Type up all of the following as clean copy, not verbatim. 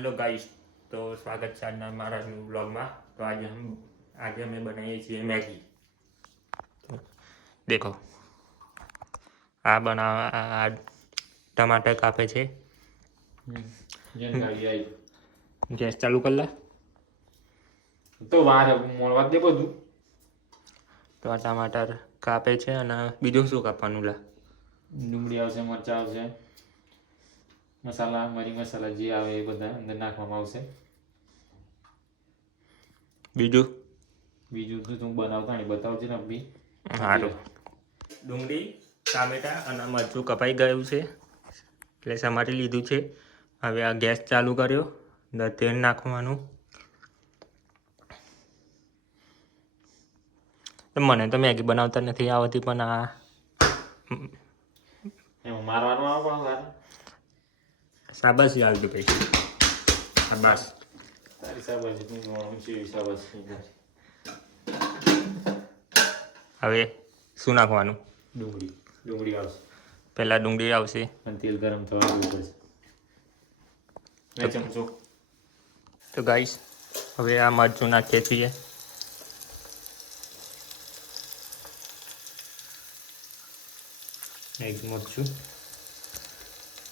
Hello guys, તો સ્વાગત છે આજના મારા બ્લોગમાં. તો આજે અમે બનાવીએ છીએ મેગી. દેખો, આ ટમાટર કાપે છે. ગેસ ચાલુ કરી લે. તો વાર મોળવા દે બધું. તો આ ટમાટર કાપે છે અને બીજું શું કાપવાનું લા? ડુંગળી આવશે, મરચાં આવશે, મસાલા, મરી મસાલા જે આવે એ બધા અંદર નાખવામાં આવશે. બીજું તો તું બનાવતા નહીં, બતાવજે ને બી. સારું. ડુંગળી, ટામેટા અને મરચું કપાઈ ગયું છે એટલે સમારી લીધું છે. હવે આ ગેસ ચાલુ કર્યો, અંદર તેલ નાખવાનું. મને તો મેગી બનાવતા નથી આવડતી, પણ આ એમાં મારવાનું આવે પણ વાર. શાબાશી આવતી પછી. શાબાશ. તારી શાબાશી તું છે શાબાશી. હવે શું નાખવાનું? ડુંગળી આવશે. પહેલાં ડુંગળી આવશે અને તેલ ગરમ થવા દેવું પડશે. બે ચમચો. તો ગાઈસ, હવે આ મરચું નાખીએ છીએ. એક મરચું.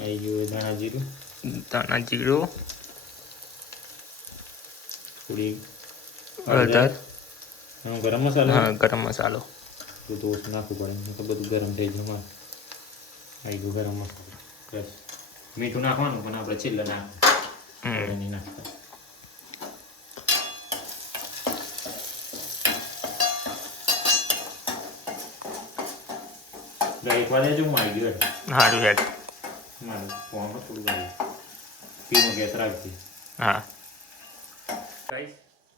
આવી ગયું ધાણા જીરું. થોડી હળદર. ગરમ મસાલો. હા, ગરમ મસાલો. તો ઓછું નાખવું પડે, તો બધું ગરમ થઈ ગયું. આવી ગયું ગરમ મસાલો. બસ મીઠું નાખવાનું, પણ આપણે છેલ્લે નાખવાનું નહીં નાખતા. એક વાર જો હું આવી ગયો. સારું હેડ. મારું ફોનમાં થોડું ગાયું પીનો ગેસ રાખજે. હા ગાઈસ,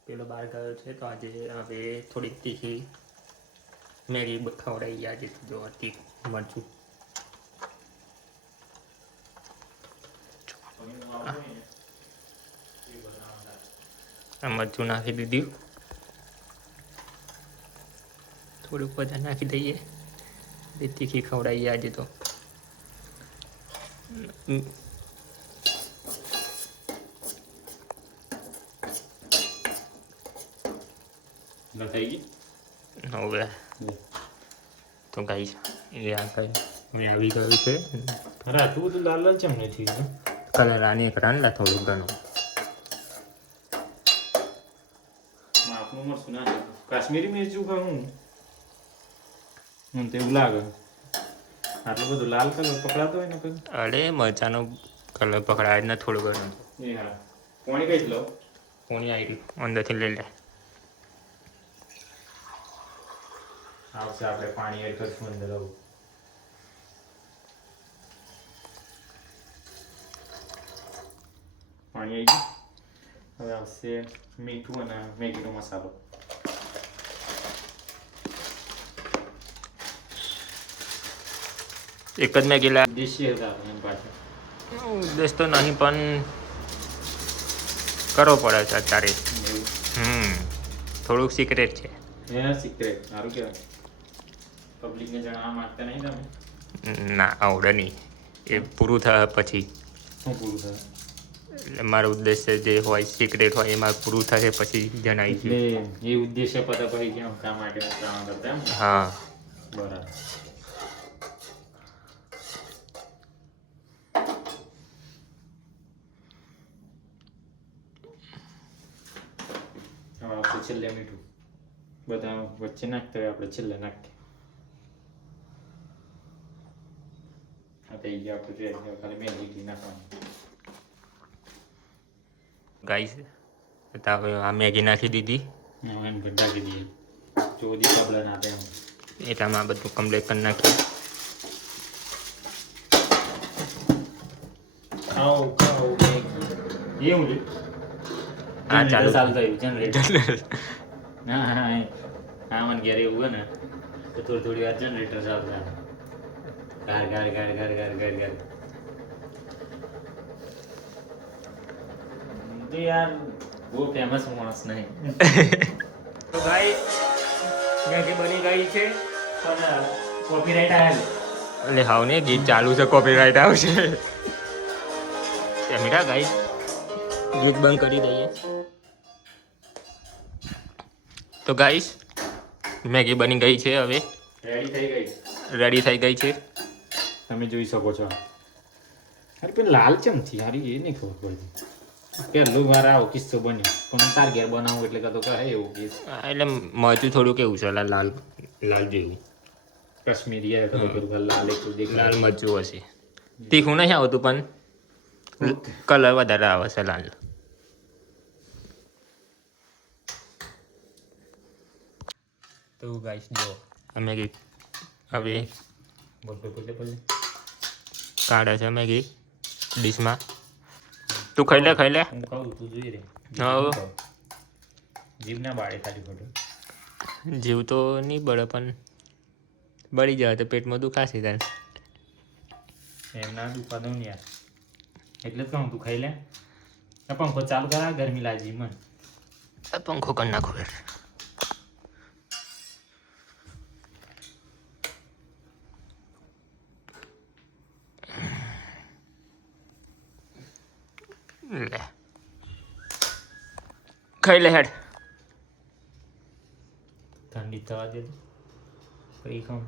પેલો બહાર ગયો છે, તો આજે હવે થોડીક તીખી મેગી ખવડાવી. આજે જો મરચું મરચું નાખી દીધું. થોડુંક વધારે નાખી દઈએ, તીખી ખવડાવીએ આજે તો. થઈ ગઈ હવે તો ગાઈસ, એ આવી ગયું છે. અરે આટલું બધું લાલ લાલ ચમ નથી કલર આની એક રાંધલા થોડુંક ઘણું. માપનું મરશું ના કાશ્મીરી મિરચું ખાવું હું તો એવું લાગે. આટલું બધું લાલ કલર પકડાતો હોય ને કઈ. અરે મરચાનો કલર પકડાય ને થોડું ઘણું. એ હા, પાણી કઈ લો. પોણી આવી ગયું, અંદરથી લઈ લે. આવશે, આપણે પાણી એડ કરશું અંદર. આવું પાણી આવી ગયું. હવે આવશે મીઠું અને મેગીનો મસાલો. એક જ મેગી લા. દેશી હતા એમ પાછળ ઉદ્દેશ તો નહીં, પણ કરવો પડે છે અત્યારે. થોડુંક સિક્રેટ છે. સિક્રેટ સારું કહેવાય. પબ્લિકને જણાવવા માંગતા નહીં તમે? ના, આવડે નહીં. એ પૂરું થાય પછી. શું પૂરું થાય? એટલે મારો ઉદ્દેશ્ય જે હોય સિક્રેટ હોય એમાં પૂરું થશે પછી જણાવી છે. એ ઉદ્દેશ્ય પતા પછી કેમ કામ માટે કામ કરતા એમ? હા, બરાબર. હવે આપણે છેલ્લે મીઠું બધા વચ્ચે નાખતા હોય, આપણે છેલ્લે નાખીએ. આ થઈ ગયા આપણે ખાલી મેગી નાખવાની. ગાઈસ, હવે આ મેગી નાખી દીધી. એમ ઢાંકી દઈએ, ચોદી કબલા ના એમ. એટલામાં બધું કમ્પ્લીટ કરી નાખ્યું. ખાઓ મેગી એવું લે. હા, ચાલુ થયું જનરેટર. હા મને ઘેર એવું હોય ને તો થોડી વાર જનરેટર ચાલુ થાય. ગાર ગાર ગાર ગાર ગાર ગાર ગાર. તો યાર બહુ ફેમસ માણસ નહીં. તો ગાઈસ, મેગી બની ગઈ છે, પણ કોપીરાઈટ આવેલું. એટલે હાવ ને ગીત ચાલુ છે, કોપીરાઈટ આવશે. મીઠા ગાઈસ, ગેસ બંધ કરી દઈએ. તો ગાઈસ મેગી બની ગઈ છે, હવે રેડી થઈ ગઈ છે. તમે જોઈ શકો છો. અરે પણ લાલ ચમચી હારી એ નહીં ખબર પડતી. પહેલું વાર આવો કિસ્સો બન્યો પણ તાર ઘેર બનાવું એટલે કહો કહે એવું કે એટલે મરચું થોડું કેવું છે, લાલ લાલ જેવું કાશ્મીરી આવે તો થોડું લાલ એકલું દેખાય. લાલ મરચું હશે. તીખું નહીં આવતું પણ કલર વધારે આવે છે લાલ. તો ગાઈસ જો મેગી હવે બોલ કાઢે છે મેગી ડીશમાં. તું ખાઈ લે. હું કહું તું જોઈ રે. હા જીભ ના બાળે ખાલી ખોટું. જીવ તો નહીં બળે પણ બળી જાય તો પેટમાં દુખાશે તને. એમ ના દુખવા દઉં ને યાર. એટલે જ કહું તું ખાઈ લે. આ પંખો ચાલુ કરા, ગરમી લાગી મને. પંખો કરી નાખો યાર. લે ખાઈ લે હેડ. ઠંડી થવા દે પછી ખાઉં.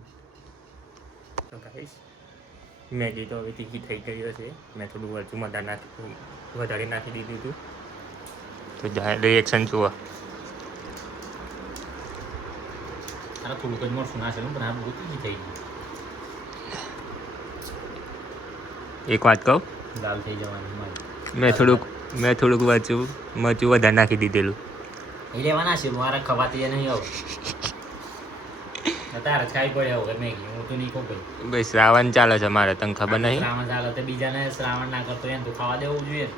તો ગાઈસ મેગી તો હવે તીખી થઈ ગઈ હશે. મેં થોડું વધારે નાખી દીધું હતું. તો રિએક્શન જુઓ. અરે થોડુંક જ મરશું નાખેલું પણ આ બહુ તીખી થઈ ગઈ. એક વાત કહું, દાલ થઈ જવાની મારી. મેં થોડુંક મરચું વધારે નાખી દીધેલું. એ લેવાના છે મારે ખવાતી નહીં આવું. તારે જ ખાઈ પડે હવે મેગી. હું તો નહીં કહું ભાઈ. ભાઈ શ્રાવણ ચાલે છે મારે, તને ખબર નહીં? શ્રાવણ ચાલે તો બીજાને શ્રાવણ ના કરતો એને તો ખાવા દેવું જોઈએ.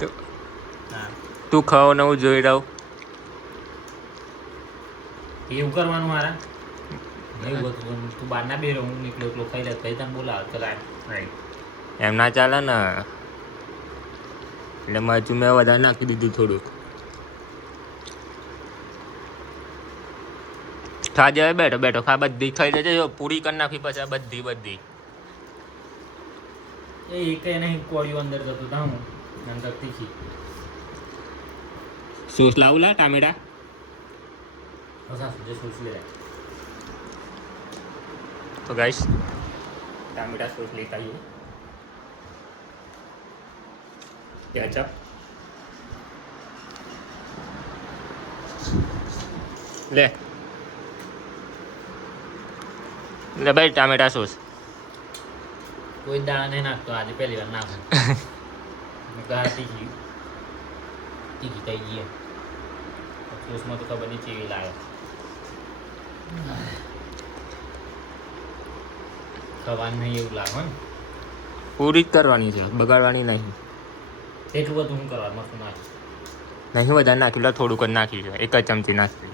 તો હા તું ખાઓ ને હું જોઈ રહું. એવું કરવાનું મારા એવું હતું. તું બહાર ના બેરો, હું એકલો ખાઈ લે પછી તને બોલાવ ચલાય. એમ ના ચાલે ને. એટલે મરચું મેં વધારે નાખી દીધું થોડુંક. ખાજે હવે બેઠો ખા, બધી ખાઈ લેજે. જો પૂરી કરી નાખી પછી આ બધી એ કઈ નહીં કોળીઓ અંદર જતું હતા હું અંદર તીખી. સોસ લાવું લા ટામેટા. તો ગાઈસ ટામેટા સોસ લેતા આવીએ. કેચઅપ લે ભાઈ ટામેટા સોસ. કોઈ દાણા નહીં નાખતો, આજે પહેલી વાર નાખું. તીખી થઈ ગઈ. સોસમાં તો ખબર નહીં કેવી લાગે. ખવાનું નહીં એવું લાગે ને. પૂરી જ કરવાની છે, બગાડવાની નહીં. એટલું બધું શું કરવાનું મસ્ત નાખી. નહીં વધારે નાખ્યું, થોડુંક જ નાખ્યું છે. એક જ ચમચી નાખી.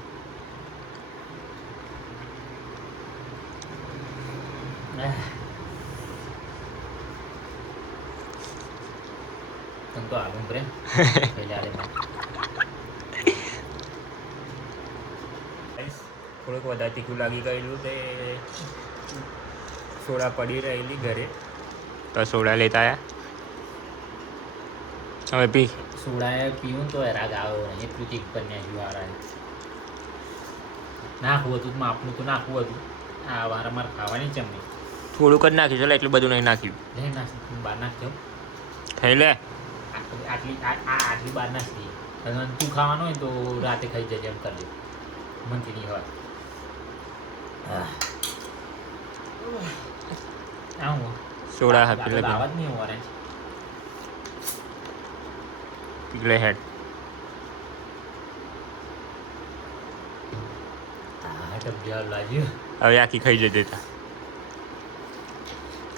તને તો આલું પ્રેમ થોડુંક વધારે તીખું લાગી ગયેલું તે સોડા પડી રહેલી ઘરે, તો સોડા લેતા આવ્યા. હવે પી. સોડા પીવું તો રાગ આવ્યો નહીં. એટલું તીખું કરી નાખ્યું વાળાએ. નાખવું હતું માપનું તો નાખવું હતું. આ વારા મારે ખાવાની છે એમની. થોડુંક જ નાખ્યું છે, એટલું બધું નહીં નાખ્યું. લે નાખી બહાર નાખજો. ખાઈ લે. આટલી બહાર નાખી. તું ખાવાનું હોય તો રાતે ખાઈ જજે એમ કરજે. મનથી નહીં હોય. આવું સોડા આપી લે. આવાજ નહીં ઓરેન્જ લે હેડ. હવે આખી ખાઈ જજે.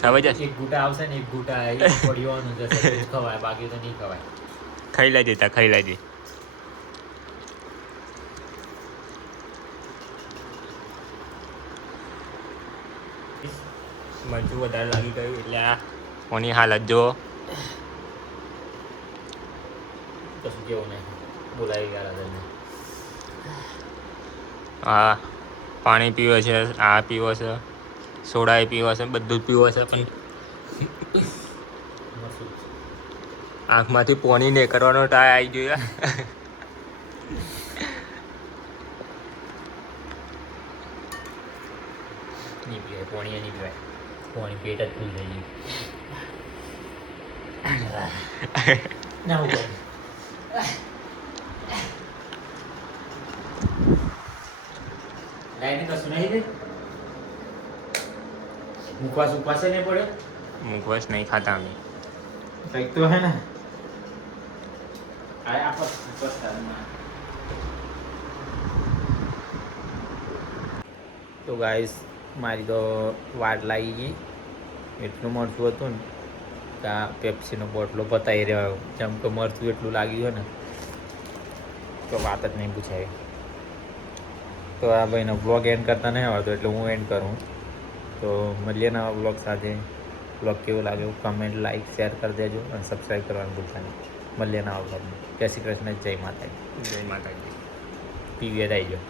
ખાવા જશે. એક ઘૂંટા આવશે ને એક ઘૂંટા પડ્યોનું જશે ખવાય, બાકી તો નહીં ખવાય. ખાઈ લેજે ખાઈ લેજે. મરચું વધારે લાગી ગયું એટલે આ કોની હાલત જો. કશું કેવું નહીં. બોલાવી ગયા તને. હા પાણી પીવે છે, આ પીવો છે, સોડા પીવો છે, બધું જ પીવો છે, પણ આંખમાંથી પોણી ને કરવાનો ટાય આવી ગયો યાર. નહીં પીવાય પોણી નહીં પીવાય પોણી પેટ જ ફૂલ થઈ ગયું ના ઉપર લાઈને કશું નહીં રે મુખવાસ ઉપવાસે નહીં પડે મુખવાસ નહીં ખાતા અમે. કંઈક તો હે ને આ આપસ ઉપવાસ તો ગાઈસ મારી તો વાટ લાગી ગઈ એટલું મરચું હતું ને કે આ પેપ્સીનો બોટલો પતાવી રહ્યો જેમ કે મરચું એટલું લાગ્યું ને તો વાત જ નહીં પૂછાય. તો આ ભાઈનો બ્લોગ એન્ડ કરતા નહીં આવડતો એટલે હું એન્ડ કરું. તો મળીએ નવા બ્લોગ સાથે. બ્લોગ કેવું લાગ્યું કમેન્ટ લાઈક શેર કરી દેજો અને સબસ્ક્રાઈબ કરવાનું ભૂલતા નહીં. મળીએ નવા બ્લોગમાં. જય શ્રી કૃષ્ણ જય માતાજી. જય માતાજી. ટીવી આવી જાઓ.